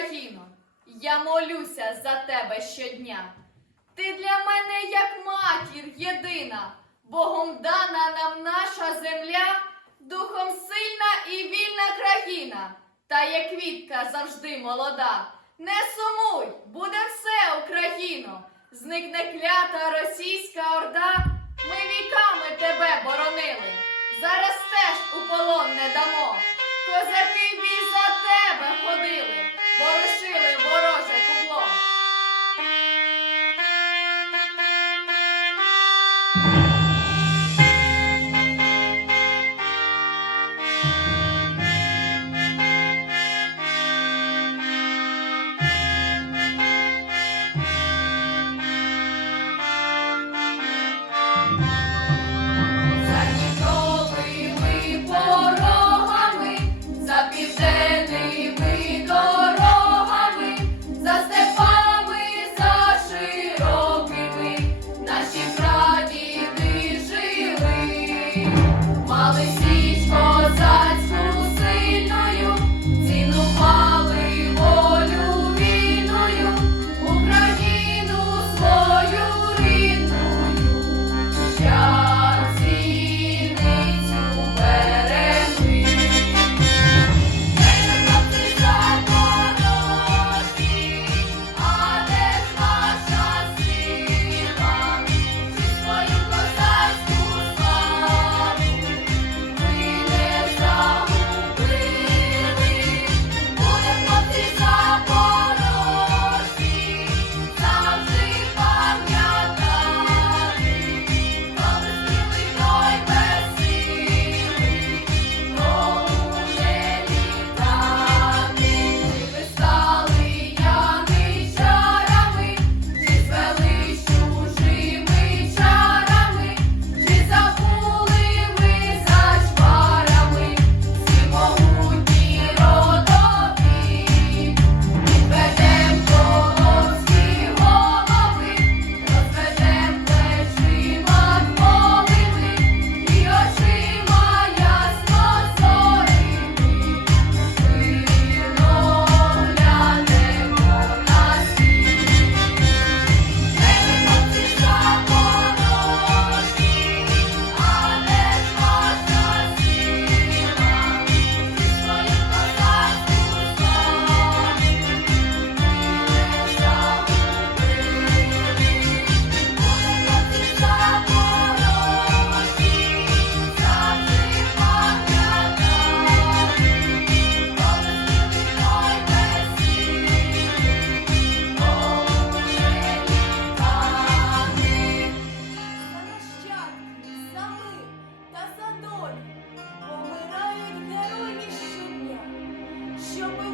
Україно, я молюся за тебе щодня. Ти для мене як матір єдина, Богом дана нам наша земля, духом сильна і вільна країна, та як квітка завжди молода. Не сумуй, буде все Україно, зникне клята російська орда. Ми віками тебе боронили, зараз теж у полон не дамо. Козаки সময়